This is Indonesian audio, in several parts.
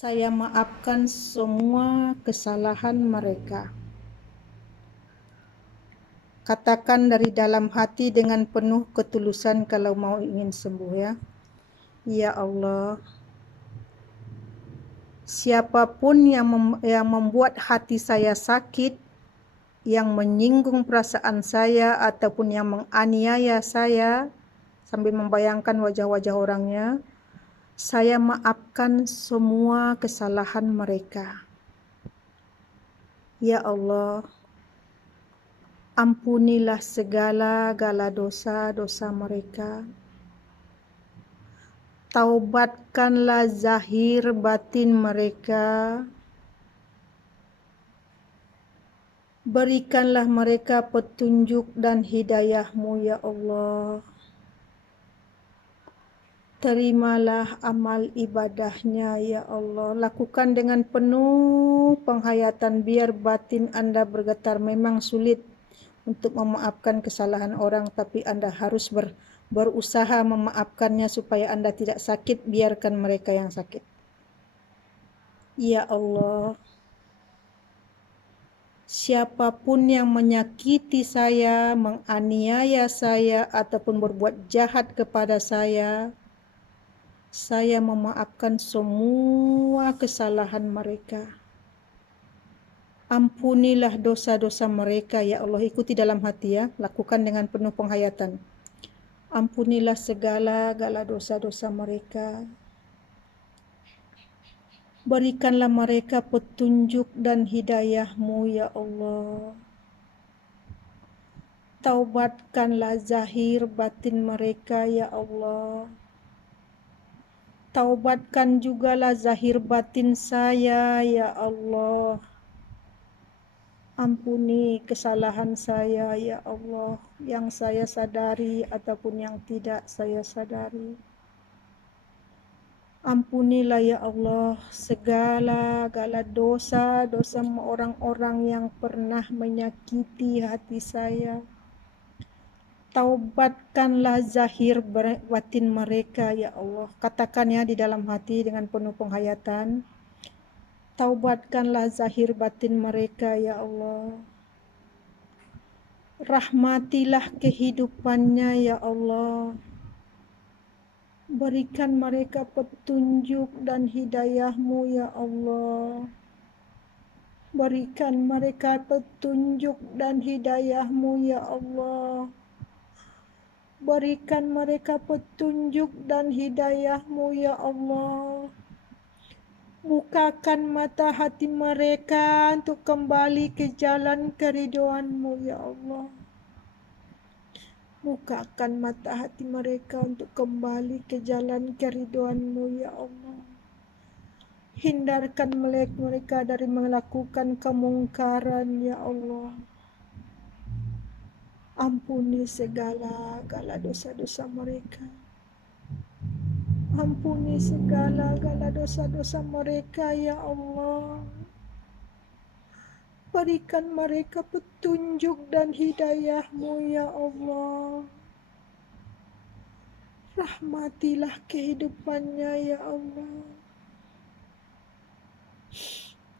Saya maafkan semua kesalahan mereka. Katakan dari dalam hati dengan penuh ketulusan kalau mau ingin sembuh ya. Ya Allah, siapapun yang membuat hati saya sakit, yang menyinggung perasaan saya ataupun yang menganiaya saya, sambil membayangkan wajah-wajah orangnya, saya maafkan semua kesalahan mereka. Ya Allah, ampunilah segala dosa-dosa mereka. Taubatkanlah zahir batin mereka. Berikanlah mereka petunjuk dan hidayah-Mu ya Allah. Terimalah amal ibadahnya ya Allah. Lakukan dengan penuh penghayatan biar batin Anda bergetar. Memang sulit untuk memaafkan kesalahan orang, tapi Anda harus berusaha memaafkannya supaya Anda tidak sakit. Biarkan mereka yang sakit. Ya Allah, siapapun yang menyakiti saya, menganiaya saya, ataupun berbuat jahat kepada saya memaafkan semua kesalahan mereka. Ampunilah dosa-dosa mereka ya Allah. Ikuti dalam hati ya, lakukan dengan penuh penghayatan. Ampunilah segala dosa-dosa mereka. Berikanlah mereka petunjuk dan hidayah-Mu ya Allah. Taubatkanlah zahir batin mereka ya Allah. Taubatkan jugalah zahir batin saya ya Allah. Ampuni kesalahan saya ya Allah, yang saya sadari ataupun yang tidak saya sadari. Ampunilah ya Allah segala dosa-dosa orang-orang yang pernah menyakiti hati saya. Taubatkanlah zahir batin mereka ya Allah. Katakannya di dalam hati dengan penuh penghayatan. Taubatkanlah zahir batin mereka ya Allah. Rahmatilah kehidupannya ya Allah. Berikan mereka petunjuk dan hidayah-Mu ya Allah. Berikan mereka petunjuk dan hidayah-Mu ya Allah. Berikan mereka petunjuk dan hidayah-Mu ya Allah. Bukakan mata hati mereka untuk kembali ke jalan keridhaan-Mu ya Allah. Bukakan mata hati mereka untuk kembali ke jalan keridhaan-Mu ya Allah. Hindarkan mereka dari melakukan kemungkaran ya Allah. Ampuni segala dosa-dosa mereka. Ampuni segala dosa-dosa mereka ya Allah. Berikan mereka petunjuk dan hidayah-Mu ya Allah. Rahmatilah kehidupannya ya Allah.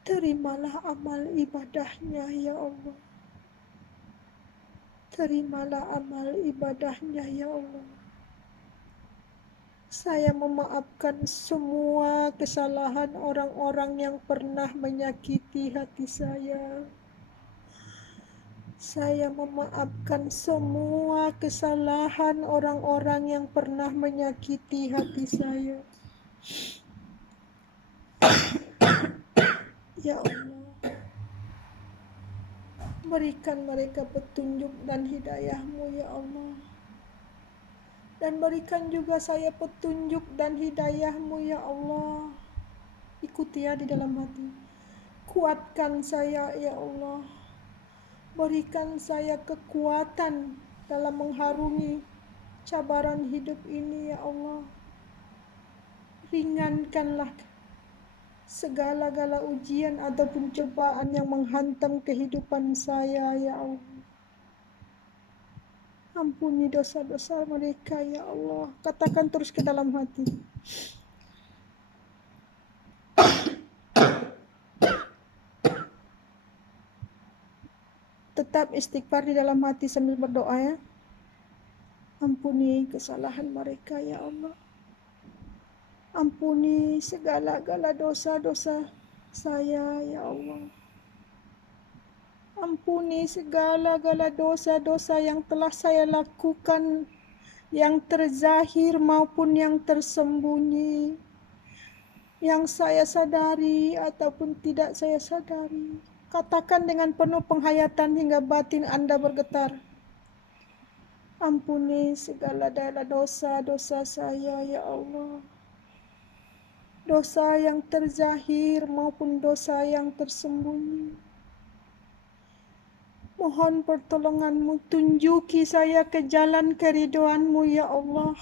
Terimalah amal ibadahnya ya Allah. Terimalah amal ibadahnya ya Allah. Saya memaafkan semua kesalahan orang-orang yang pernah menyakiti hati saya. Saya memaafkan semua kesalahan orang-orang yang pernah menyakiti hati saya. Ya Allah, berikan mereka petunjuk dan hidayah-Mu ya Allah. Dan berikan juga saya petunjuk dan hidayah-Mu ya Allah. Ikuti ya di dalam hati. Kuatkan saya ya Allah. Berikan saya kekuatan dalam mengharungi cabaran hidup ini ya Allah. Ringankanlah segala ujian ataupun cobaan yang menghantam kehidupan saya ya Allah. Ampuni dosa-dosa mereka ya Allah. Katakan terus ke dalam hati. Tetap istighfar di dalam hati sambil berdoa ya. Ampuni kesalahan mereka ya Allah. Ampuni segala-gala dosa-dosa saya ya Allah. Ampuni segala-gala dosa-dosa yang telah saya lakukan, yang terzahir maupun yang tersembunyi, yang saya sadari ataupun tidak saya sadari. Katakan dengan penuh penghayatan hingga batin Anda bergetar. Ampuni segala dosa-dosa saya ya Allah. Dosa yang terzahir maupun dosa yang tersembunyi. Mohon pertolongan-Mu, tunjuki saya ke jalan keridhaan-Mu ya Allah.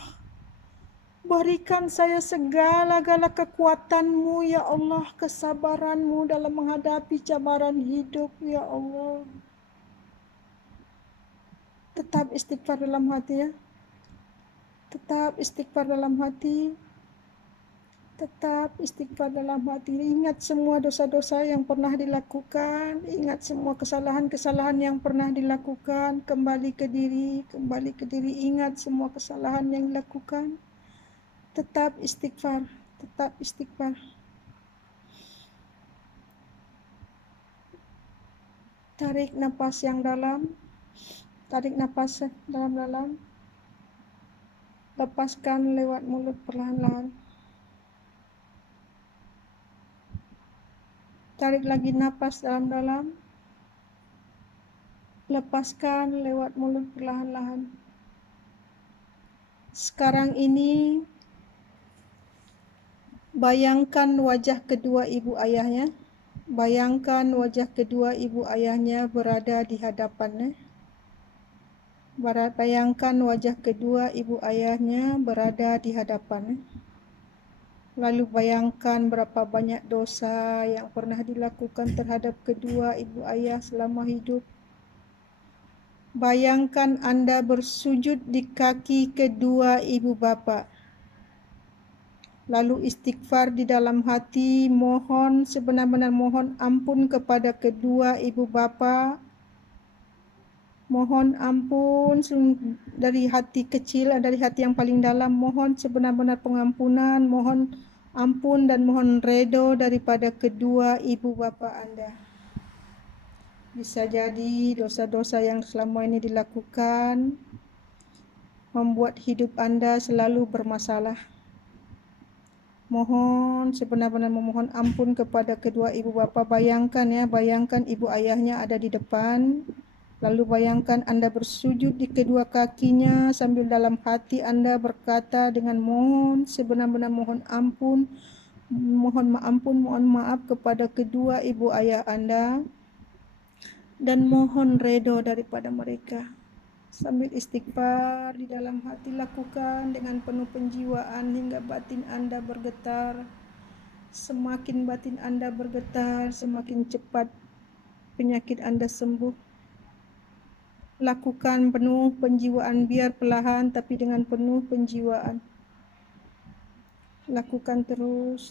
Berikan saya segala-gala kekuatan-Mu ya Allah, kesabaran-Mu dalam menghadapi cabaran hidup ya Allah. Tetap istighfar dalam hati ya. Tetap istighfar dalam hati. Tetap istighfar dalam hati. Ingat semua dosa-dosa yang pernah dilakukan. Ingat semua kesalahan-kesalahan yang pernah dilakukan. Kembali ke diri. Ingat semua kesalahan yang dilakukan. Tetap istighfar. Tetap istighfar. Tarik napas yang dalam. Tarik napas dalam-dalam. Lepaskan lewat mulut perlahan-lahan. Tarik lagi napas dalam-dalam. Lepaskan lewat mulut perlahan-lahan. Sekarang ini, bayangkan wajah kedua ibu ayahnya. Bayangkan wajah kedua ibu ayahnya berada di hadapannya. Bayangkan wajah kedua ibu ayahnya berada di hadapannya. Lalu bayangkan berapa banyak dosa yang pernah dilakukan terhadap kedua ibu ayah selama hidup. Bayangkan Anda bersujud di kaki kedua ibu bapa. Lalu istighfar di dalam hati, mohon sebenar-benar mohon ampun kepada kedua ibu bapa. Mohon ampun dari hati kecil, dari hati yang paling dalam. Mohon sebenar-benar pengampunan, mohon ampun dan mohon redo daripada kedua ibu bapa Anda. Bisa jadi dosa-dosa yang selama ini dilakukan membuat hidup Anda selalu bermasalah. Mohon sebenar-benar memohon ampun kepada kedua ibu bapa. Bayangkan ya, bayangkan ibu ayahnya ada di depan. Lalu bayangkan Anda bersujud di kedua kakinya sambil dalam hati Anda berkata dengan mohon sebenar-benar mohon ampun, mohon maaf kepada kedua ibu ayah Anda dan mohon redo daripada mereka. Sambil istighfar di dalam hati lakukan dengan penuh penjiwaan hingga batin Anda bergetar. Semakin batin Anda bergetar, semakin cepat penyakit Anda sembuh. Lakukan penuh penjiwaan, biar perlahan tapi dengan penuh penjiwaan. Lakukan terus,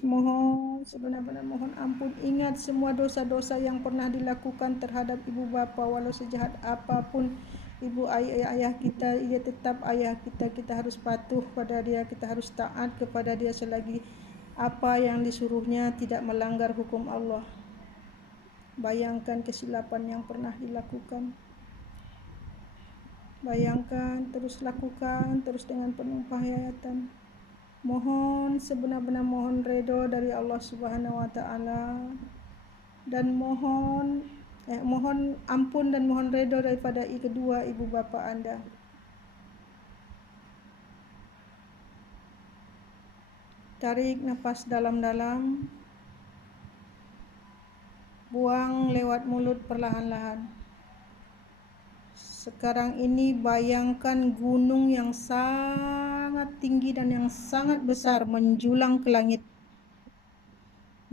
mohon sebenar-benar mohon ampun. Ingat semua dosa-dosa yang pernah dilakukan terhadap ibu bapa, walau sejahat apapun ibu ayah kita, ia tetap ayah kita. Kita harus patuh pada dia, kita harus taat kepada dia selagi apa yang disuruhnya tidak melanggar hukum Allah. Bayangkan kesilapan yang pernah dilakukan. Bayangkan, terus lakukan, terus dengan penuh penghayatan. Mohon sebenar-benar mohon redo dari Allah Subhanahu wa Ta'ala, dan mohon ampun dan mohon redo daripada kedua ibu bapa Anda. Tarik nafas dalam-dalam, buang lewat mulut perlahan-lahan. Sekarang ini bayangkan gunung yang sangat tinggi dan yang sangat besar menjulang ke langit.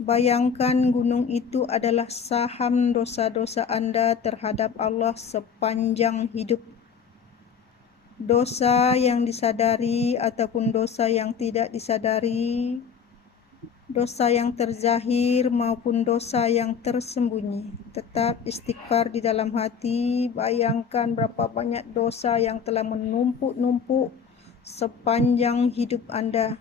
Bayangkan gunung itu adalah saham dosa-dosa Anda terhadap Allah sepanjang hidup. Dosa yang disadari ataupun dosa yang tidak disadari. dosa yang terzahir maupun dosa yang tersembunyi. Tetap istighfar di dalam hati. Bayangkan berapa banyak dosa yang telah menumpuk-numpuk sepanjang hidup Anda.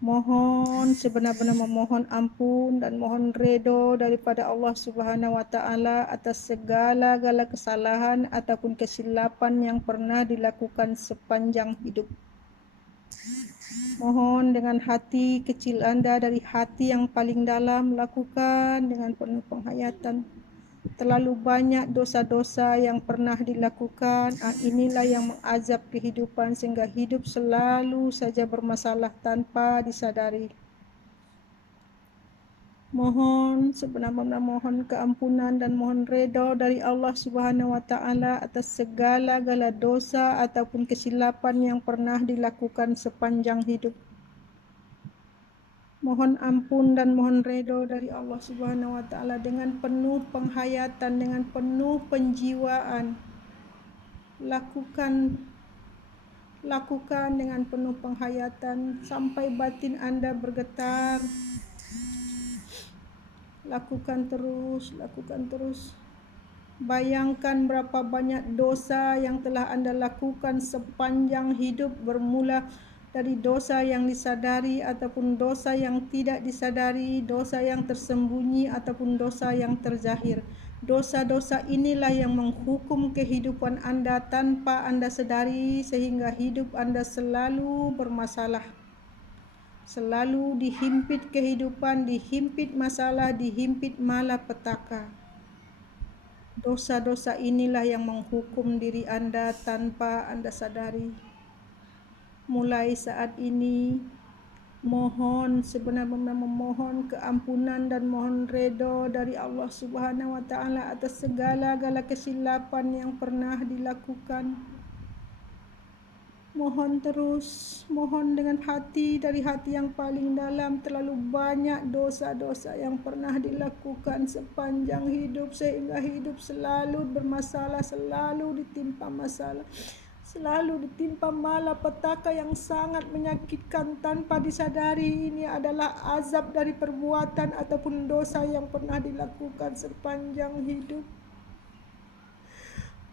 Mohon sebenar-benar memohon ampun dan mohon redha daripada Allah Subhanahu wa taala atas segala-gala kesalahan ataupun kesilapan yang pernah dilakukan sepanjang hidup. Mohon dengan hati kecil Anda dari hati yang paling dalam, lakukan dengan penuh penghayatan. Terlalu banyak dosa-dosa yang pernah dilakukan, inilah yang mengazab kehidupan sehingga hidup selalu saja bermasalah tanpa disadari. Mohon sebenar-benar mohon keampunan dan mohon redha dari Allah Subhanahu wa taala atas segala-gala dosa ataupun kesilapan yang pernah dilakukan sepanjang hidup. Mohon ampun dan mohon redha dari Allah Subhanahu wa taala dengan penuh penghayatan, dengan penuh penjiwaan. Lakukan dengan penuh penghayatan sampai batin Anda bergetar. Lakukan terus. Bayangkan berapa banyak dosa yang telah Anda lakukan sepanjang hidup, bermula dari dosa yang disadari ataupun dosa yang tidak disadari, dosa yang tersembunyi ataupun dosa yang terzahir. Dosa-dosa inilah yang menghukum kehidupan Anda tanpa Anda sadari sehingga hidup Anda selalu bermasalah. Selalu dihimpit kehidupan, dihimpit masalah, dihimpit malapetaka. Dosa-dosa inilah yang menghukum diri Anda tanpa Anda sadari. Mulai saat ini, mohon sebenar-benar memohon keampunan dan mohon redha dari Allah Subhanahu wa taala atas segala-gala kesilapan yang pernah dilakukan. Mohon terus, mohon dengan hati dari hati yang paling dalam. Terlalu banyak dosa-dosa yang pernah dilakukan sepanjang hidup sehingga hidup selalu bermasalah, selalu ditimpa masalah, selalu ditimpa malapetaka yang sangat menyakitkan tanpa disadari. Ini adalah azab dari perbuatan ataupun dosa yang pernah dilakukan sepanjang hidup.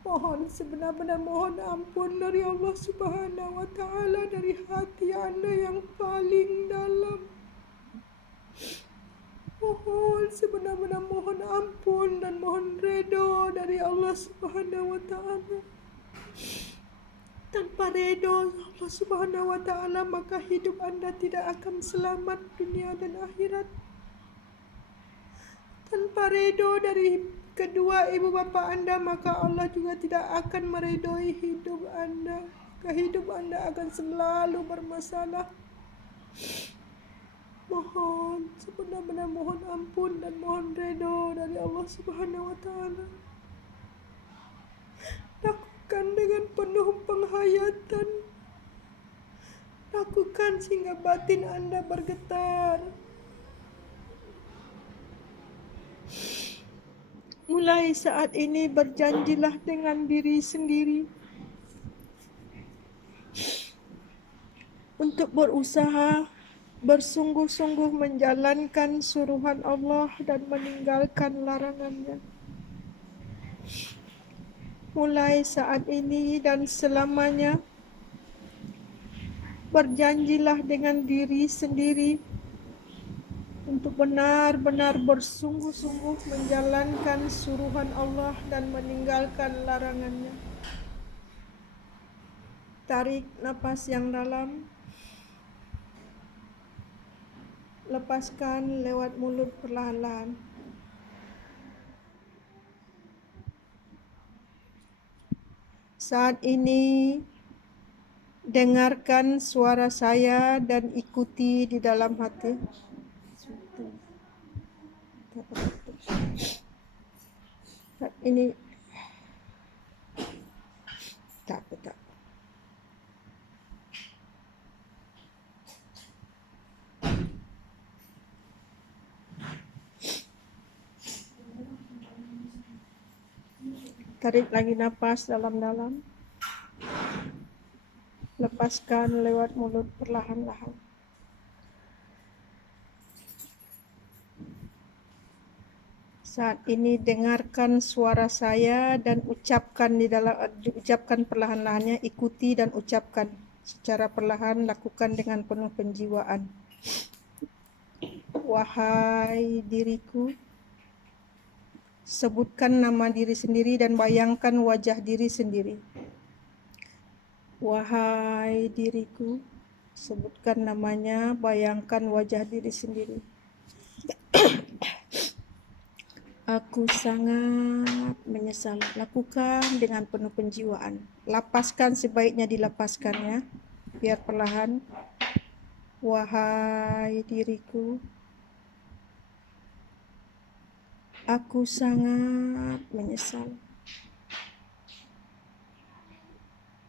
Mohon sebenar-benar mohon ampun dari Allah Subhanahu wa taala dari hati Anda yang paling dalam. Mohon sebenar-benar mohon ampun dan mohon redha dari Allah Subhanahu wa taala. Tanpa redha Allah Subhanahu wa taala maka hidup Anda tidak akan selamat dunia dan akhirat. Tanpa redha dari kedua ibu bapa Anda maka Allah juga tidak akan meredoi hidup Anda. Hidup Anda akan selalu bermasalah. Mohon sebenar-benar mohon ampun dan mohon redha dari Allah Subhanahu wa taala. Lakukan dengan penuh penghayatan. Lakukan sehingga batin Anda bergetar. Mulai saat ini berjanjilah dengan diri sendiri untuk berusaha bersungguh-sungguh menjalankan suruhan Allah dan meninggalkan larangannya. Mulai saat ini dan selamanya berjanjilah dengan diri sendiri untuk benar-benar bersungguh-sungguh menjalankan suruhan Allah dan meninggalkan larangannya. Tarik napas yang dalam. Lepaskan lewat mulut perlahan-lahan. Saat ini, dengarkan suara saya dan ikuti di dalam hati. Ini tak. Tarik lagi napas dalam-dalam. Lepaskan lewat mulut perlahan-lahan. Saat ini dengarkan suara saya dan ucapkan perlahan-lahannya, ikuti dan ucapkan secara perlahan, lakukan dengan penuh penjiwaan. Wahai diriku, sebutkan nama diri sendiri dan bayangkan wajah diri sendiri. Wahai diriku, sebutkan namanya, bayangkan wajah diri sendiri. Aku sangat menyesal. Lakukan dengan penuh penjiwaan. Lapaskan sebaiknya dilepaskan ya. Biar perlahan. Wahai diriku, aku sangat menyesal.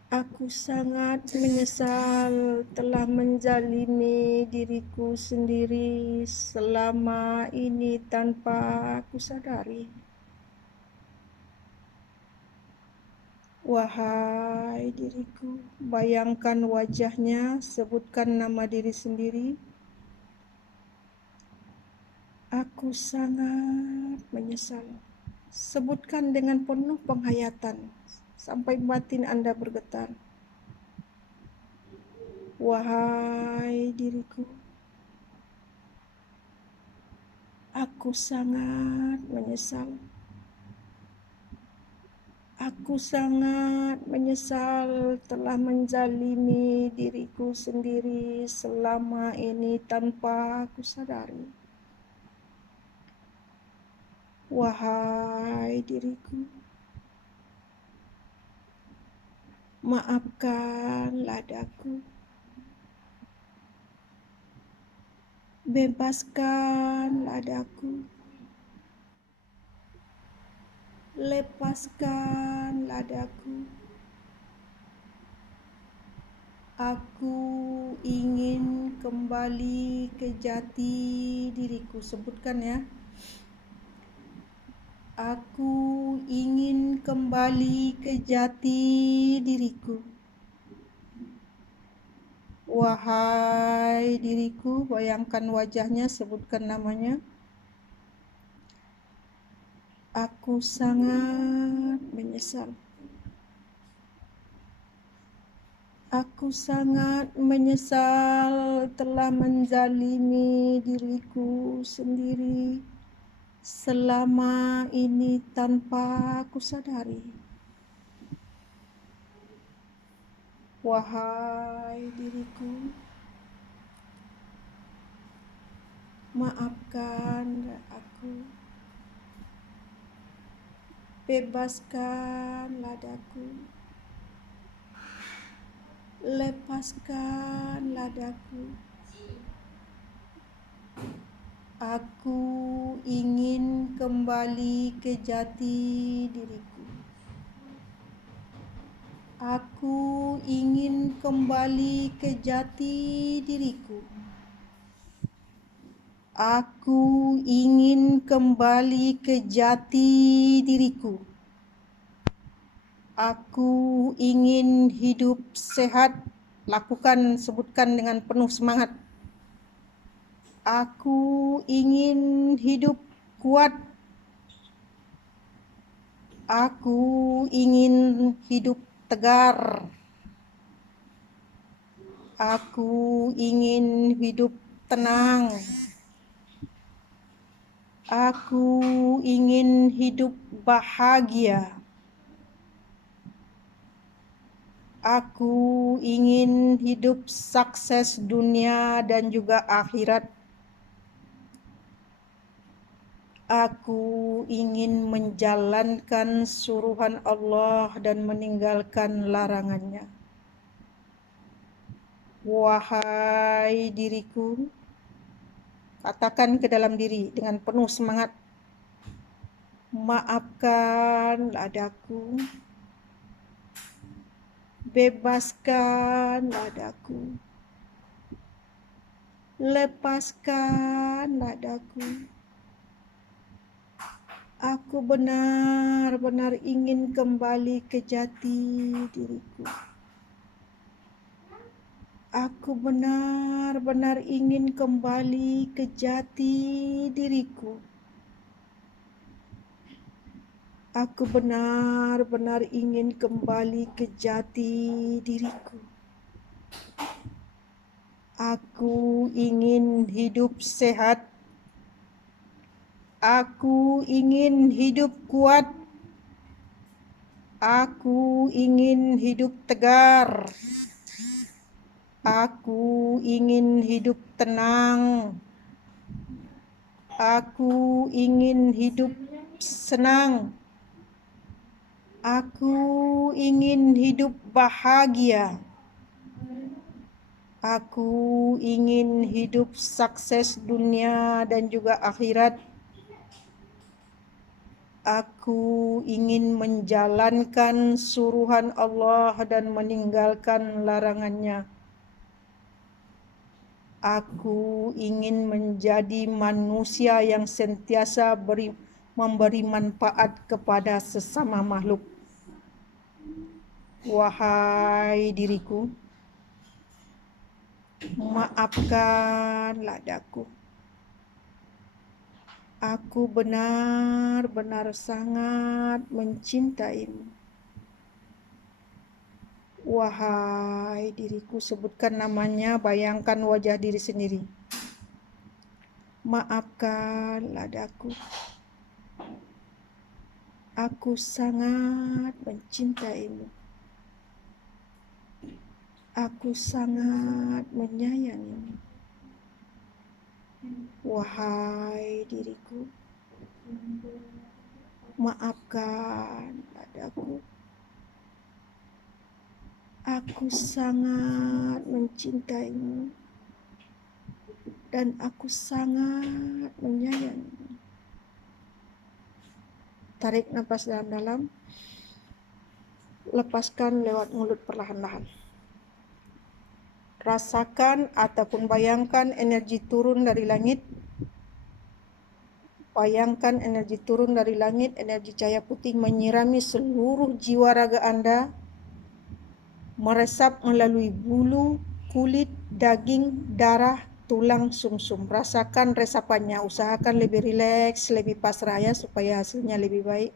Aku sangat menyesal telah menzalimi diriku sendiri selama ini tanpa aku sadari. Wahai diriku, bayangkan wajahnya, sebutkan nama diri sendiri. Aku sangat menyesal. Sebutkan dengan penuh penghayatan sampai batin Anda bergetar. Wahai diriku, aku sangat menyesal. Aku sangat menyesal telah menzalimi diriku sendiri selama ini tanpa aku sadari. Wahai diriku, maafkanlah daku. Bebaskanlah daku. Lepaskanlah daku. Aku ingin kembali ke jati diriku. Sebutkan ya. Aku ingin kembali ke jati diriku. Wahai diriku, bayangkan wajahnya, sebutkan namanya. Aku sangat menyesal. Aku sangat menyesal telah menzalimi diriku sendiri selama ini tanpa aku sadari. Wahai diriku, maafkan aku. Bebaskanlah daku. Lepaskanlah daku. Aku ingin kembali ke jati diriku. Aku ingin kembali ke jati diriku. Aku ingin kembali ke jati diriku. Aku ingin hidup sehat. Lakukan, sebutkan dengan penuh semangat. Aku ingin hidup kuat. Aku ingin hidup tegar. Aku ingin hidup tenang. Aku ingin hidup bahagia. Aku ingin hidup sukses dunia dan juga akhirat. Aku ingin menjalankan suruhan Allah dan meninggalkan larangannya. Wahai diriku, katakan ke dalam diri dengan penuh semangat. Maafkanlah daku. Bebaskanlah daku. Lepaskanlah daku. Aku benar-benar ingin kembali ke jati diriku. Aku benar-benar ingin kembali ke jati diriku. Aku benar-benar ingin kembali ke jati diriku. Aku ingin hidup sehat. Aku ingin hidup kuat. Aku ingin hidup tegar. Aku ingin hidup tenang. Aku ingin hidup senang. Aku ingin hidup bahagia. Aku ingin hidup sukses dunia dan juga akhirat. Aku ingin menjalankan suruhan Allah dan meninggalkan larangannya. Aku ingin menjadi manusia yang sentiasa memberi manfaat kepada sesama makhluk. Wahai diriku, maafkanlah daku. Aku benar-benar sangat mencintaimu. Wahai diriku, sebutkan namanya, bayangkan wajah diri sendiri. Maafkanlah daku. Aku sangat mencintaimu. Aku sangat menyayangimu. Wahai diriku, maafkanlah daku. Aku sangat mencintaimu dan aku sangat menyayangimu. Tarik nafas dalam-dalam, lepaskan lewat mulut perlahan-lahan. Rasakan ataupun bayangkan energi turun dari langit. Bayangkan energi turun dari langit, energi cahaya putih menyirami seluruh jiwa raga Anda, meresap melalui bulu, kulit, daging, darah, tulang, sumsum. Rasakan resapannya, usahakan lebih rileks, lebih pasrah ya, supaya hasilnya lebih baik.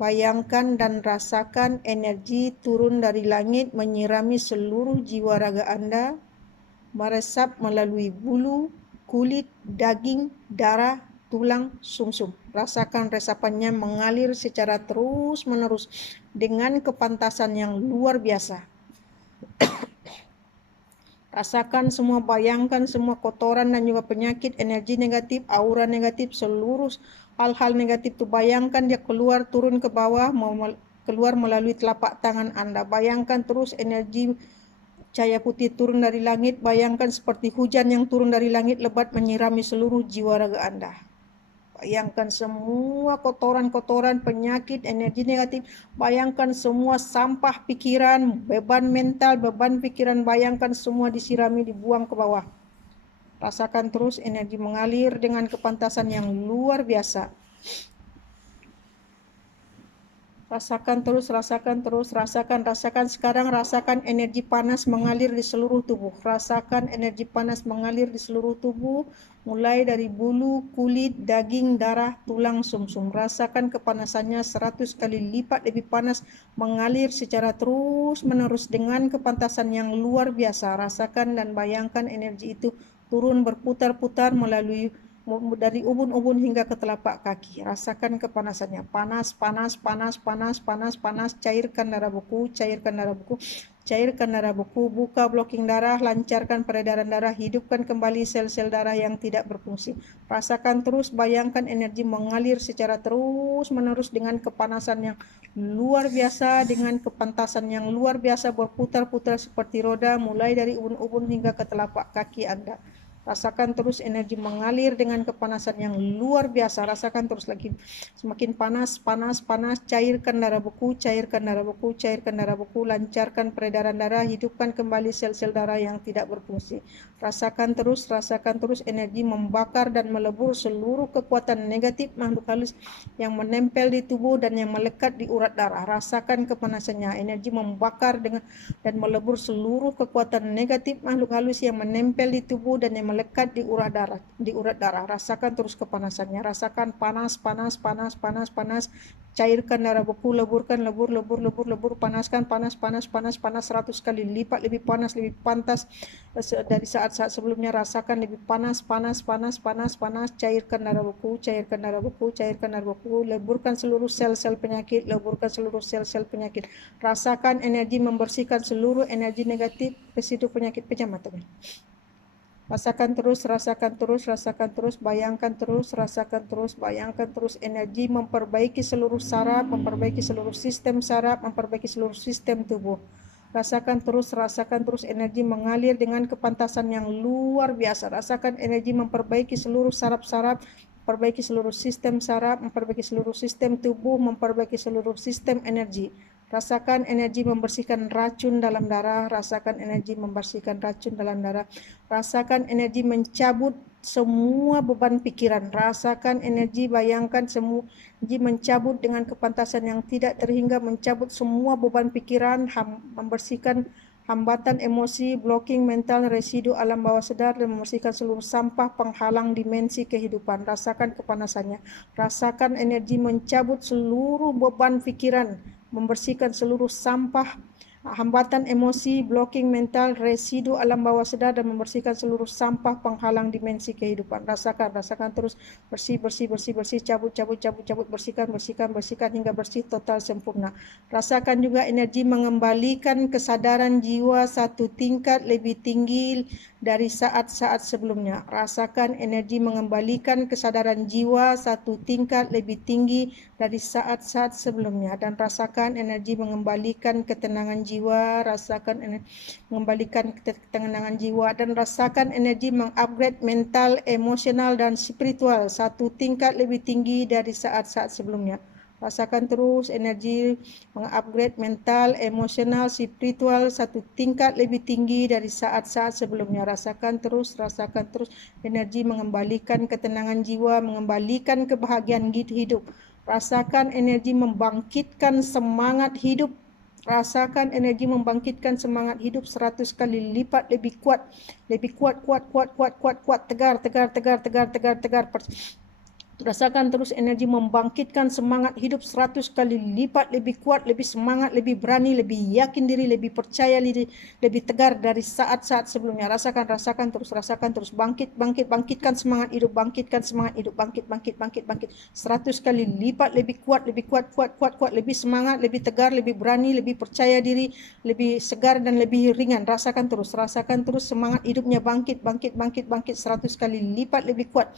Bayangkan dan rasakan energi turun dari langit menyirami seluruh jiwa raga Anda, meresap melalui bulu, kulit, daging, darah, tulang, sumsum. Rasakan resapannya mengalir secara terus-menerus dengan kepantasan yang luar biasa. Rasakan semua, bayangkan semua kotoran dan juga penyakit, energi negatif, aura negatif, seluruh hal-hal negatif itu bayangkan dia keluar, turun ke bawah, keluar melalui telapak tangan Anda. Bayangkan terus energi cahaya putih turun dari langit, bayangkan seperti hujan yang turun dari langit lebat menyirami seluruh jiwa raga Anda. Bayangkan semua kotoran-kotoran, penyakit, energi negatif, bayangkan semua sampah pikiran, beban mental, beban pikiran, bayangkan semua disirami, dibuang ke bawah. Rasakan terus energi mengalir dengan kepantasan yang luar biasa. Rasakan terus, rasakan. Sekarang rasakan energi panas mengalir di seluruh tubuh. Rasakan energi panas mengalir di seluruh tubuh, mulai dari bulu, kulit, daging, darah, tulang, sumsum. Rasakan kepanasannya 100 kali lipat lebih panas, mengalir secara terus-menerus dengan kepantasan yang luar biasa. Rasakan dan bayangkan energi itu turun berputar-putar melalui dari ubun-ubun hingga ke telapak kaki. Rasakan kepanasannya. Panas, panas, panas, panas, panas, panas. Cairkan darah beku, cairkan darah beku, cairkan darah beku. Buka blocking darah, lancarkan peredaran darah, hidupkan kembali sel-sel darah yang tidak berfungsi. Rasakan terus, bayangkan energi mengalir secara terus-menerus dengan kepanasan yang luar biasa, dengan kepantasan yang luar biasa, berputar-putar seperti roda, mulai dari ubun-ubun hingga ke telapak kaki Anda. Rasakan terus energi mengalir dengan kepanasan yang luar biasa. Rasakan terus lagi, semakin panas, panas, panas. Cairkan darah beku, cairkan darah beku, cairkan darah beku. Lancarkan peredaran darah, hidupkan kembali sel-sel darah yang tidak berfungsi. Rasakan terus energi membakar dan melebur seluruh kekuatan negatif makhluk halus yang menempel di tubuh dan yang melekat di urat darah. Rasakan kepanasannya, energi membakar dan melebur seluruh kekuatan negatif makhluk halus yang menempel di tubuh dan yang melekat di urat darah. Rasakan terus kepanasannya. Rasakan panas. Cairkan darah beku, leburkan, lebur, panaskan, panas 100 kali lipat lebih panas, lebih pantas dari saat-saat sebelumnya. Rasakan lebih panas. Cairkan darah beku, leburkan seluruh sel-sel penyakit, Rasakan energi membersihkan seluruh energi negatif, residu penyakit. Pejam matanya. Rasakan terus, bayangkan terus, bayangkan terus energi memperbaiki seluruh saraf, memperbaiki seluruh sistem saraf, memperbaiki seluruh sistem tubuh. Rasakan terus energi mengalir dengan kepantasan yang luar biasa. Rasakan energi memperbaiki seluruh saraf-saraf, memperbaiki seluruh sistem saraf, memperbaiki seluruh sistem tubuh, memperbaiki seluruh sistem energi. Rasakan energi membersihkan racun dalam darah, rasakan energi membersihkan racun dalam darah. Rasakan energi mencabut semua beban pikiran. Rasakan energi, bayangkan semua energi mencabut dengan kepantasan yang tidak terhingga, mencabut semua beban pikiran, membersihkan hambatan emosi, blocking mental, residu alam bawah sadar, dan membersihkan seluruh sampah penghalang dimensi kehidupan. Rasakan kepanasannya. Rasakan energi mencabut seluruh beban pikiran, membersihkan seluruh sampah, hambatan emosi, blocking mental, residu alam bawah sadar, dan membersihkan seluruh sampah penghalang dimensi kehidupan. Rasakan terus bersih, cabut, bersihkan hingga bersih total sempurna. Rasakan juga energi mengembalikan kesadaran jiwa satu tingkat lebih tinggi dari saat-saat sebelumnya. Rasakan energi mengembalikan kesadaran jiwa satu tingkat lebih tinggi dari saat-saat sebelumnya, dan rasakan energi mengembalikan ketenangan jiwa, mengembalikan ketenangan jiwa, dan rasakan energi mengupgrade mental, emosional, dan spiritual satu tingkat lebih tinggi dari saat-saat sebelumnya. Rasakan terus energi mengupgrade mental, emosional, spiritual satu tingkat lebih tinggi dari saat-saat sebelumnya. Rasakan terus energi mengembalikan ketenangan jiwa, mengembalikan kebahagiaan hidup. Rasakan energi membangkitkan semangat hidup. Rasakan energi membangkitkan semangat hidup 100 kali lipat lebih kuat, tegar. Rasakan terus energi membangkitkan semangat hidup 100 kali lipat lebih kuat, lebih semangat, lebih berani, lebih yakin diri, lebih percaya diri, lebih tegar dari saat-saat sebelumnya. Rasakan terus, bangkitkan semangat hidup, bangkit, 100 kali lipat lebih kuat, lebih semangat, lebih tegar, lebih berani, lebih percaya diri, lebih segar, dan lebih ringan. Rasakan terus semangat hidupnya bangkit 100 kali lipat lebih kuat,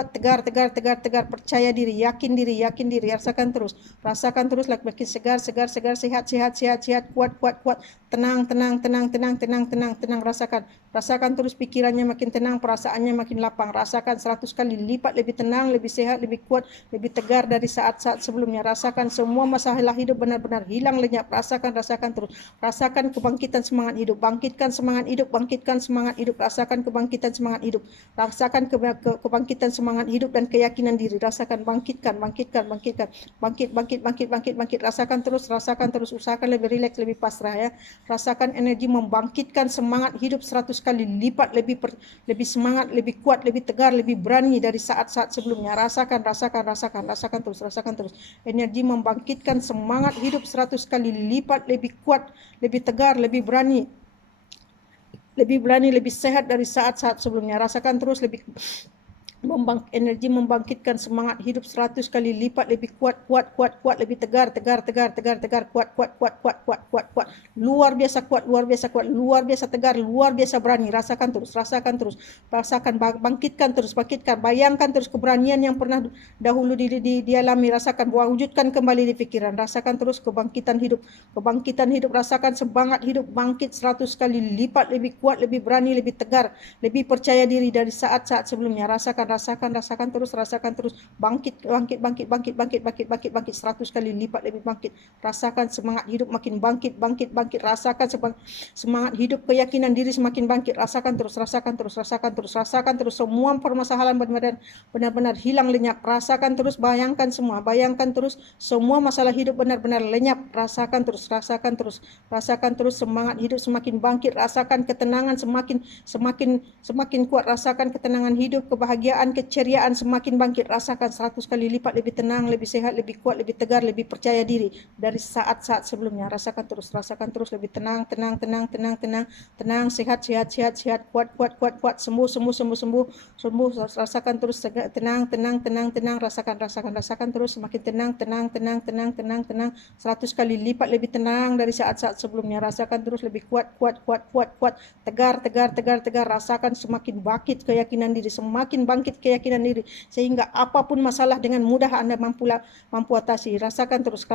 tegar, percaya diri, yakin diri. Rasakan terus makin segar, sehat, kuat, tenang. Rasakan terus pikirannya makin tenang, perasaannya makin lapang. Rasakan 100 kali lipat lebih tenang, lebih sehat, lebih kuat, lebih tegar dari saat-saat sebelumnya. Rasakan semua masalah hidup benar-benar hilang lenyap. Rasakan terus. Rasakan kebangkitan semangat hidup, bangkitkan semangat hidup. Rasakan kebangkitan semangat hidup. Rasakan kebangkitan semangat hidup dan keyakinan diri. Rasakan, bangkit. Rasakan terus, usahakan lebih rileks, lebih pasrah ya. Rasakan energi membangkitkan semangat hidup 100 kali lipat lebih semangat, lebih kuat, lebih tegar, lebih berani dari saat-saat sebelumnya. Rasakan terus. Energi membangkitkan semangat hidup 100 kali lipat lebih kuat, lebih tegar, lebih berani, lebih sehat dari saat-saat sebelumnya. Rasakan terus energi membangkitkan semangat hidup 100 kali lipat lebih kuat, lebih tegar, kuat, luar biasa kuat, luar biasa tegar, luar biasa berani. Rasakan terus, bangkitkan, bayangkan terus keberanian yang pernah dahulu dialami. Rasakan, wujudkan kembali di pikiran. Rasakan terus kebangkitan hidup, rasakan semangat hidup bangkit 100 kali lipat lebih kuat, lebih berani, lebih tegar, lebih percaya diri dari saat-saat sebelumnya. Rasakan rasakan terus, bangkit 100 kali lipat lebih bangkit. Rasakan semangat hidup makin bangkit, rasakan semangat hidup, keyakinan diri semakin bangkit. Rasakan terus, semua permasalahan benar-benar hilang lenyap. Rasakan terus, bayangkan terus semua masalah hidup benar-benar lenyap. Rasakan terus, semangat hidup semakin bangkit. Rasakan ketenangan semakin kuat. Rasakan ketenangan hidup, kebahagiaan, keceriaan semakin bangkit. Rasakan 100 kali lipat lebih tenang, lebih sehat, lebih kuat, lebih tegar, lebih percaya diri dari saat-saat sebelumnya. Rasakan terus lebih tenang, sehat, kuat, sembuh. Rasakan terus tenang, rasakan terus semakin tenang, 100 kali lipat lebih tenang dari saat-saat sebelumnya. Rasakan terus lebih kuat, tegar. Rasakan semakin bangkit keyakinan diri, sehingga apapun masalah dengan mudah Anda mampu atasi. Rasakan terus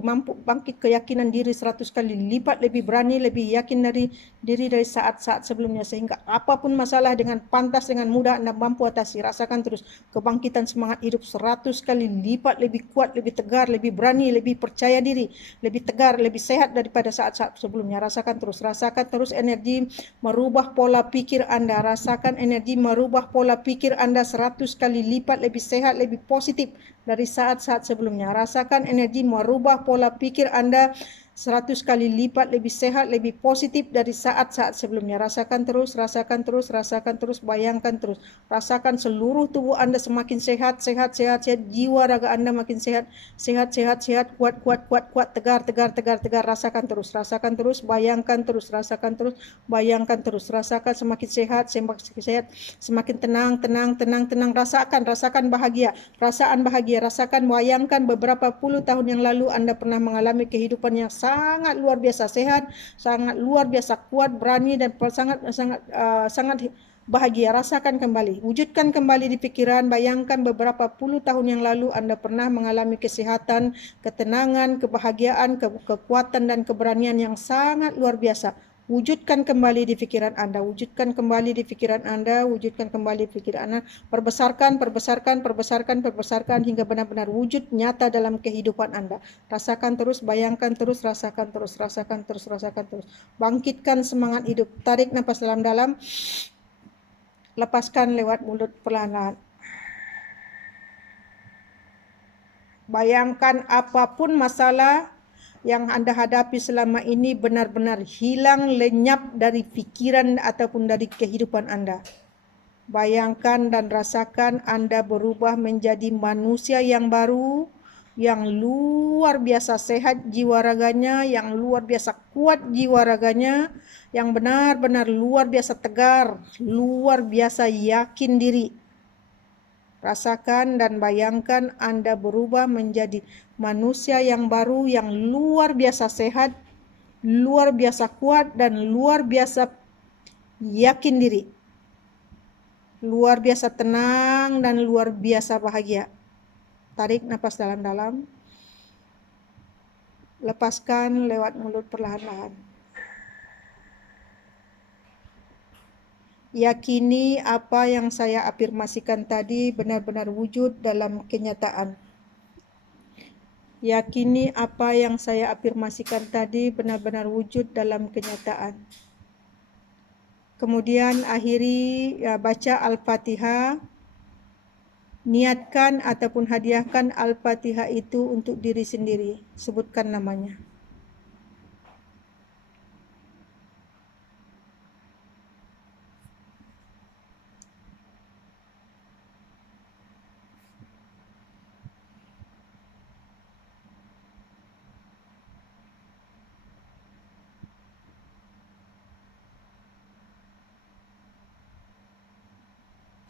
mampu bangkit keyakinan diri 100 kali lipat lebih berani, lebih yakin dari diri dari saat-saat sebelumnya, sehingga apapun masalah dengan pantas, dengan mudah Anda mampu atasi. Rasakan terus kebangkitan semangat hidup 100 kali lipat lebih kuat, lebih tegar, lebih berani, lebih percaya diri, lebih tegar, lebih sehat daripada saat-saat sebelumnya. Rasakan terus energi merubah pola pikir Anda. Rasakan energi merubah pola pikir Anda 100 kali lipat lebih sehat, lebih positif dari saat-saat sebelumnya. Rasakan energi merubah pola pikir Anda 100 kali lipat lebih sehat, lebih positif dari saat-saat sebelumnya. Rasakan terus, bayangkan terus. Rasakan seluruh tubuh Anda semakin sehat, jiwa raga Anda makin sehat, kuat, tegar. Rasakan terus, bayangkan terus, rasakan semakin sehat, semakin tenang. Rasakan bahagia, rasakan, bayangkan beberapa puluh tahun yang lalu Anda pernah mengalami kehidupan yang sangat luar biasa sehat, sangat luar biasa kuat, berani, dan sangat bahagia. Rasakan kembali, wujudkan kembali di pikiran, bayangkan beberapa puluh tahun yang lalu Anda pernah mengalami kesehatan, ketenangan, kebahagiaan, kekuatan, dan keberanian yang sangat luar biasa. Wujudkan kembali di pikiran Anda, perbesarkan hingga benar-benar wujud nyata dalam kehidupan Anda. Rasakan terus, bayangkan terus, rasakan terus. Bangkitkan semangat hidup. Tarik nafas dalam-dalam, lepaskan lewat mulut perlahan-lahan. Bayangkan apapun masalah yang Anda hadapi selama ini benar-benar hilang lenyap dari pikiran ataupun dari kehidupan Anda. Bayangkan dan rasakan Anda berubah menjadi manusia yang baru, yang luar biasa sehat jiwa raganya, yang luar biasa kuat jiwa raganya, yang benar-benar luar biasa tegar, luar biasa yakin diri. Rasakan dan bayangkan Anda berubah menjadi manusia yang baru, yang luar biasa sehat, luar biasa kuat, dan luar biasa yakin diri. Luar biasa tenang dan luar biasa bahagia. Tarik nafas dalam-dalam. Lepaskan lewat mulut perlahan-lahan. Yakini apa yang saya afirmasikan tadi benar-benar wujud dalam kenyataan. Yakini apa yang saya afirmasikan tadi benar-benar wujud dalam kenyataan. Kemudian akhiri baca Al-Fatihah. Niatkan ataupun hadiahkan Al-Fatihah itu untuk diri sendiri. Sebutkan namanya.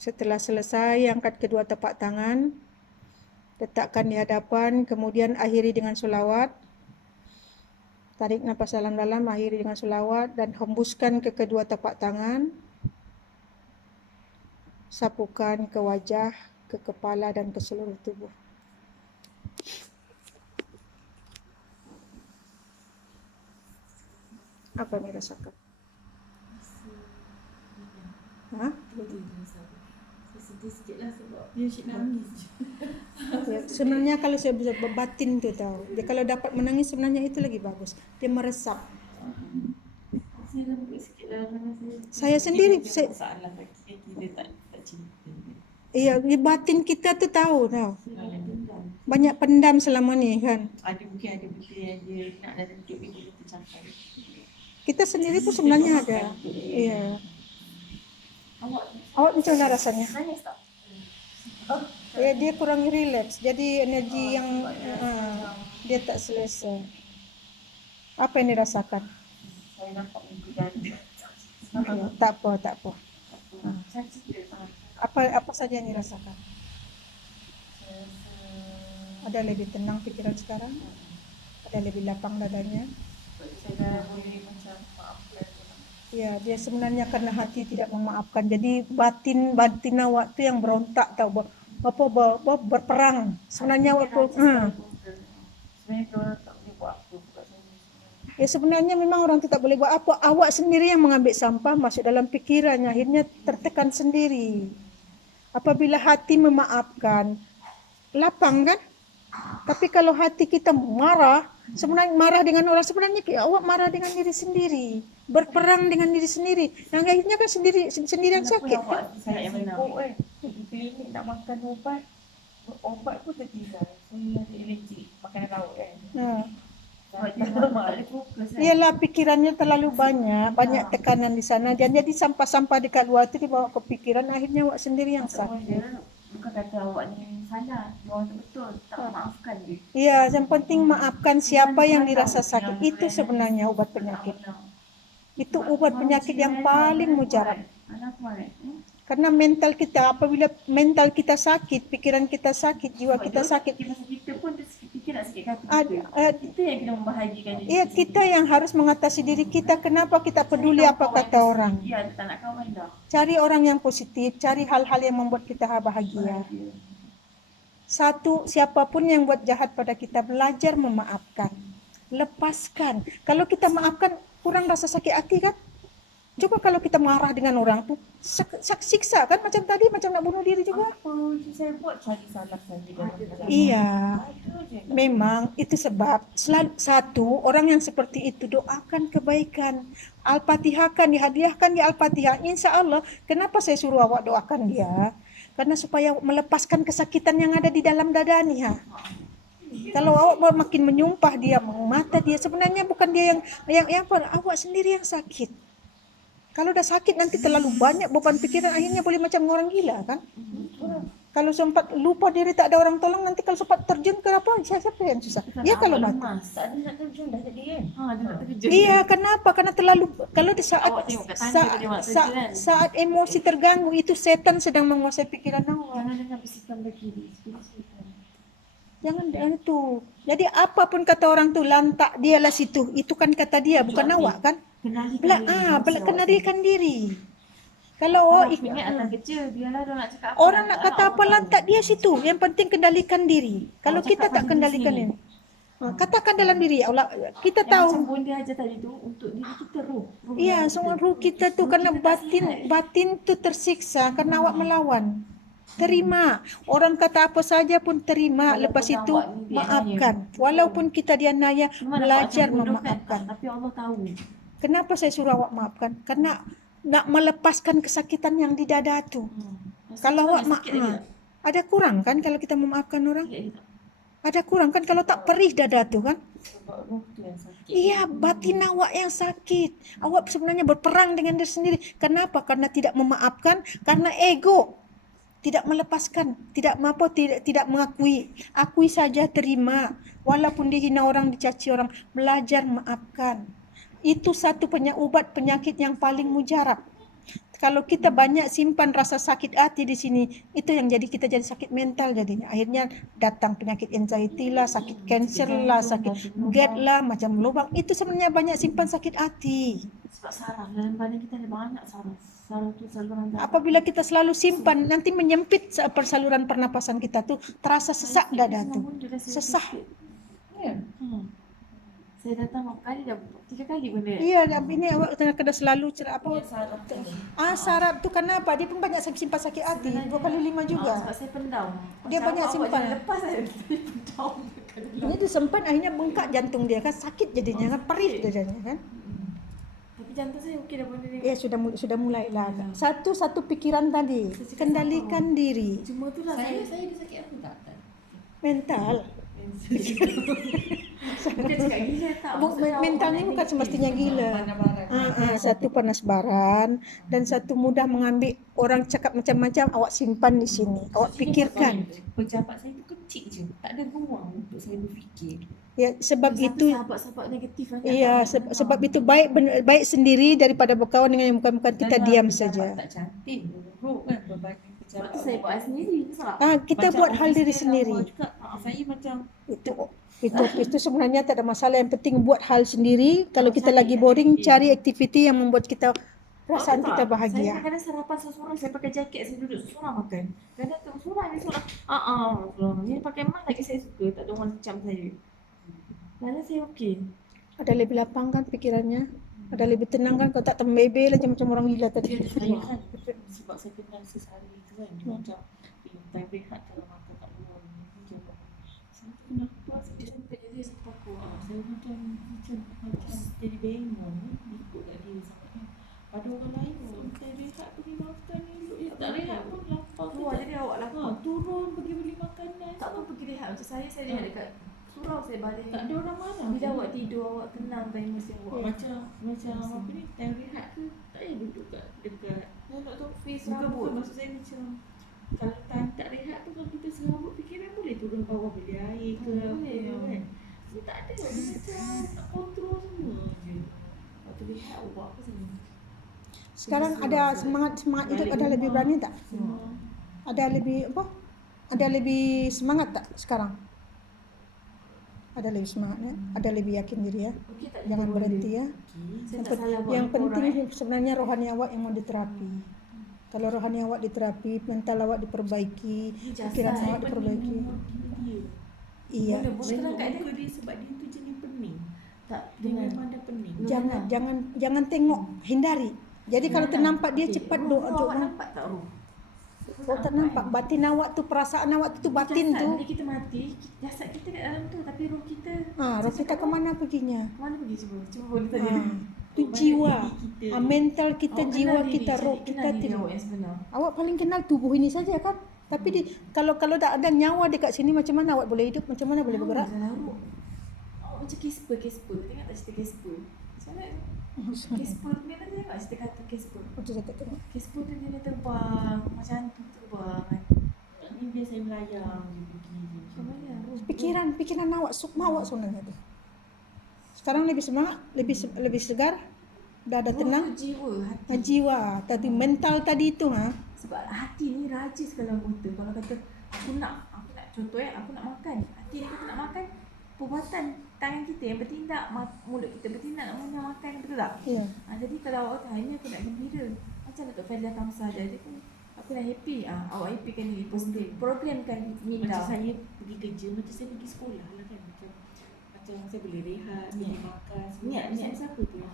Setelah selesai, angkat kedua tapak tangan, letakkan di hadapan, kemudian akhiri dengan solawat. Tarik nafas dalam-dalam, akhiri dengan solawat, dan hembuskan ke kedua tapak tangan. Sapukan ke wajah, ke kepala, dan ke seluruh tubuh. Apa yang dirasakan? Hah? sedih sikit lah sebab dia asyik nangis. Ya, sebenarnya kalau saya bisa batin tu tahu. Dia kalau dapat menangis sebenarnya itu lagi bagus. Dia meresap. Saya lembut sikit lah dengan Saya sendiri, dia saya, masalah kaki dia tak cerita. iya, di batin kita tu tahu. Dia banyak dendam. Banyak pendam selama ni kan. Mungkin ada benda yang dia nak dalam hidup dia belum tercapai. Kita sendiri pun sebenarnya ada. Iya. Awak macam mana rasanya? Nangis tak? Ya, dia kurang relax. Jadi energi yang dia tak selesai. Apa yang dirasakan? Saya nampak muka ganda. Ya, tak apa, tak apa. Saya cerita sangat. Apa saja yang dirasakan? Saya rasa Ada lebih tenang pikiran sekarang? Ada lebih lapang dadanya? saya dah boleh macam maafkan orang. Ya, dia sebenarnya karena hati tidak memaafkan. Jadi batin awak tu yang berontak tahu, berperang. Sebenarnya waktu Sebenarnya orang tak boleh buat apa buat saya. ya sebenarnya memang orang tu tak boleh buat apa. Awak sendiri yang mengambil sampah masuk dalam pikirannya, akhirnya tertekan sendiri. Apabila hati memaafkan, lapang kan? Tapi kalau hati kita marah, sebenarnya marah dengan orang, sebenarnya awak marah dengan diri sendiri, berperang dengan diri sendiri. Yang akhirnya kan sendiri yang sakit. Kenapa awak saya yang sibuk kan? Klinik nak makan obat pun tertinggal. Saya ada alergi makanan laut kan. Sebab dia tak boleh fokus kan. Iyalah, pikirannya terlalu banyak tekanan di sana. Dan jadi sampah-sampah dekat luar tu dibawa ke pikiran, akhirnya awak sendiri yang sakit. Bukan kata awak ni salah, dia orang tu betul, tak maafkan dia. Iya, yang penting maafkan siapa yang dirasa sakit. Itu sebenarnya obat penyakit. Itu obat penyakit yang paling mujarab. Karena mental kita, apabila mental kita sakit, pikiran kita sakit, jiwa kita sakit, kita pun kita nak sakit hati kita. Itu yang kita membahagikan diri. Iya, kita yang harus mengatasi diri kita. Kenapa kita peduli apa kata orang? Iya, tak nak kawan dah. Cari orang yang positif, cari hal-hal yang membuat kita bahagia. Satu, siapapun yang buat jahat pada kita, belajar memaafkan. Lepaskan. Kalau kita maafkan, kurang rasa sakit hati kan? Coba kalau kita marah dengan orang tu, siksa kan, macam tadi, macam nak bunuh diri juga. Apa saya buat cari salah saja. Iya, memang itu sebab satu orang yang seperti itu doakan kebaikan, Al-Fatihahkan, dihadiahkan di Al-Fatihah. Insya Allah, kenapa saya suruh awak doakan dia? Karena supaya melepaskan kesakitan yang ada di dalam dada nih. Kalau awak makin menyumpah dia, mata dia, sebenarnya bukan dia yang awak sendiri yang sakit. Kalau udah sakit nanti terlalu banyak beban pikiran, akhirnya boleh macam orang gila kan. Kalau sempat lupa diri tak ada orang tolong, nanti kalau sempat terjun ke apa, siapa yang susah? Ya kalau mati. Tak ada nak terjun dah jadi kan. Dia nak terjun. Iya, kenapa? Karena terlalu, kalau di saat emosi terganggu, itu setan sedang menguasai pikiran awak. Jangan dengar bisikan lagi. Jangan itu. Jadi apapun kata orang tu, lantak dialah situ. Itu kan kata dia, bukan awak kan? Kenalikan diri. Kalau orang nak kata apa, lantak dia situ. Yang penting kendalikan diri. Kalau kita tak kendalikan ini, katakan dalam diri Allah, kita tahu. Bunda aja tadi tu untuk diri kita ruh. Iya, semua ruh kita tu karena batin tu tersiksa karena awak melawan. Terima. Orang kata apa saja pun terima. Lepas itu maafkan. Walaupun kita dianiaya, belajar memaafkan. Tapi Allah tahu. Kenapa saya suruh awak maafkan? Karena nak melepaskan kesakitan yang di dada tu. Kalau awak ada kurang kan kalau kita memaafkan orang? Ada kurang kan kalau tak perih dada tu kan? Iya, batin awak yang sakit. Awak sebenarnya berperang dengan diri sendiri. Kenapa? Karena tidak memaafkan, karena ego. Tidak melepaskan, tidak mengakui. Akui saja, terima. Walaupun dihina orang, dicaci orang, belajar maafkan. Itu satu obat penyakit yang paling mujarab. Kalau kita banyak simpan rasa sakit hati di sini, itu yang jadi kita jadi sakit mental jadinya. Akhirnya datang penyakit anxiety lah, sakit cancer lah, sakit GERD lah, macam lubang. Itu sebenarnya banyak simpan sakit hati. Sebab saraf dalam badan kita ada banyak saraf. Apabila kita selalu simpan, nanti menyempit persaluran pernapasan kita tuh, terasa sesak dada tuh, sesak. Saya datang kali dah 3 kali benda. Iya, ini awak kena selalu apa? Punya saraf tu. Sarap tu kenapa? Dia pun banyak simpan sakit hati. 2 kali 5 juga. Sebab saya pendam. Dia banyak simpan. Lepas saya pendam. Ini disimpan akhirnya bengkak jantung dia kan, sakit jadinya kan, perih jadinya kan. Tapi jantung saya okey dah benda ni. Ya sudah mulai lah. Satu pikiran tadi, kendalikan diri. Cuma tu lah saya ada sakit apa tak? Mental. Bukan cakap gila tak. Mental ni bukan semestinya gila. Satu panas baran dan satu mudah mengambil orang cakap macam-macam, awak simpan di sini. Awak fikirkan. Pejabat saya tu kecil je. Tak ada ruang untuk saya berfikir. Ya, sebab itu sahabat-sahabat negatif lah. iya, sebab itu baik sendiri daripada berkawan dengan yang bukan kita diam saja. Tak cantik, buruk kan berbanding pejabat. Sebab tu saya buat sendiri. Kita buat hal diri sendiri. Saya macam itu sebenarnya tak ada masalah, yang penting buat hal sendiri. Kalau kita lagi boring, cari aktiviti yang membuat kita perasaan kita bahagia. Saya kadang sarapan seorang, saya pakai jaket, saya duduk seorang makan. Kadang tu seorang ni seorang. Ni pakai mask lagi saya suka, tak ada orang macam saya. Kadang saya okey. Ada lebih lapang kan pikirannya, ada lebih tenang kan. Kau tak tembebe lah macam orang gila tadi. Dia ada saya kan, sebab saya kenal sesari tu kan, dia macam time rehat kalau makan tak luar macam saya kenapa saya jadi takut. Saya macam jadi bingung ikut kat dia sangat. Pada orang lain pun time rehat pergi makan ni, tak rehat pun lapar. Jadi awak lapar, turun pergi beli makanan. Tak apa pergi rehat, macam saya rehat dekat surau, saya balik. Tak ada orang marah. Bila awak tidur, awak tenang time masa awak macam apa ni, time rehat tu tak payah duduk dekat nak tu face rambut. Maksud saya macam kalau time tak rehat tu, kalau kita serabut fikiran boleh turun bawah beli air ke apa kan. Dia tak ada, dia macam nak kontrol semua je. Waktu rehat buat apa semua. Sekarang ada semangat hidup, ada lebih berani tak? Ada lebih apa? Ada lebih semangat tak sekarang? Ada lebih semangat ya? Ada lebih yakin diri ya? Jangan berhenti ya. Yang penting sebenarnya rohani awak yang mau diterapi. Kalau rohani awak diterapi, mental awak diperbaiki, pikiran awak diperbaiki. Iya. Muka dia sebab dia tu jenis pening. Tak, dia memang ada pening. Jangan tengok, hindari. Jadi kalau ternampak dia cepat doa. Awak nampak tak roh? Kau tak nampak batin awak tu, perasaan awak tu batin tu. Bila kita mati, jasad kita kat dalam tu, tapi roh kita. Roh kita ke mana perginya? Mana pergi cuba boleh tanya. Tu jiwa, mental kita, jiwa kita, roh kita tu. Awak paling kenal tubuh ini saja kan? Tapi kalau tak ada nyawa dekat sini, macam mana awak boleh hidup? Macam mana boleh bergerak? Awak macam Casper. Tengok tak cerita Casper? Casper ni nak tengok cerita kata Casper. Saya tak tengok. Casper tu dia terbang, macam hantu terbang kan. Ni biasa melayang je pergi. Pikiran awak, sukma awak sebenarnya tu. Sekarang lebih semangat, lebih segar, dah ada tenang. Jiwa tadi, mental tadi itu Sebab hati ni raja segala anggota. Kalau kata aku nak contoh aku nak makan, hati ni kata nak makan, perbuatan tangan kita yang bertindak, mulut kita bertindak nak makan, betul tak? Ya. Jadi kalau awak hari ni aku nak gembira, macam Datuk Fadila Kamsah dia pun aku nak happy, awak happykan diri, programkan minda. Macam saya pergi kerja, macam saya pergi sekolah lah kan, macam saya boleh rehat, boleh makan. Niat siapa tu yang